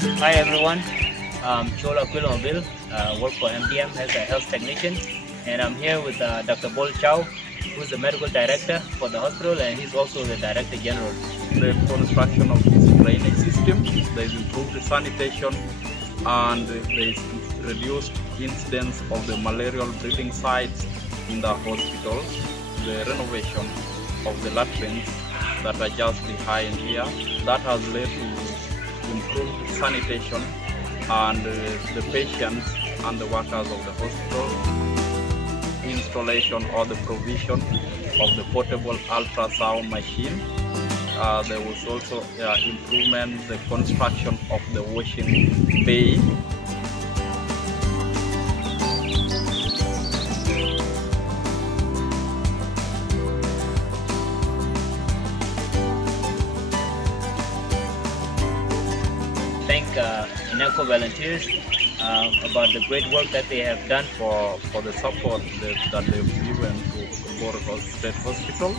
Hi everyone, I'm Chola Quilomobil, work for MDM as a health technician, and I'm here with Dr. Paul Chow, who's the medical director for the hospital, and he's also the director general. The construction of this drainage system, there is improved sanitation, and there is reduced incidence of the malarial breeding sites in the hospital. The renovation of the latrines that are just behind here, that has led to improved sanitation, and the patients and the workers of the hospital. Installation or the provision of the portable ultrasound machine. There was also improvement the construction of the washing bay. Thank INACO volunteers about the great work that they have done. For the support that they've given to Bor State Hospital.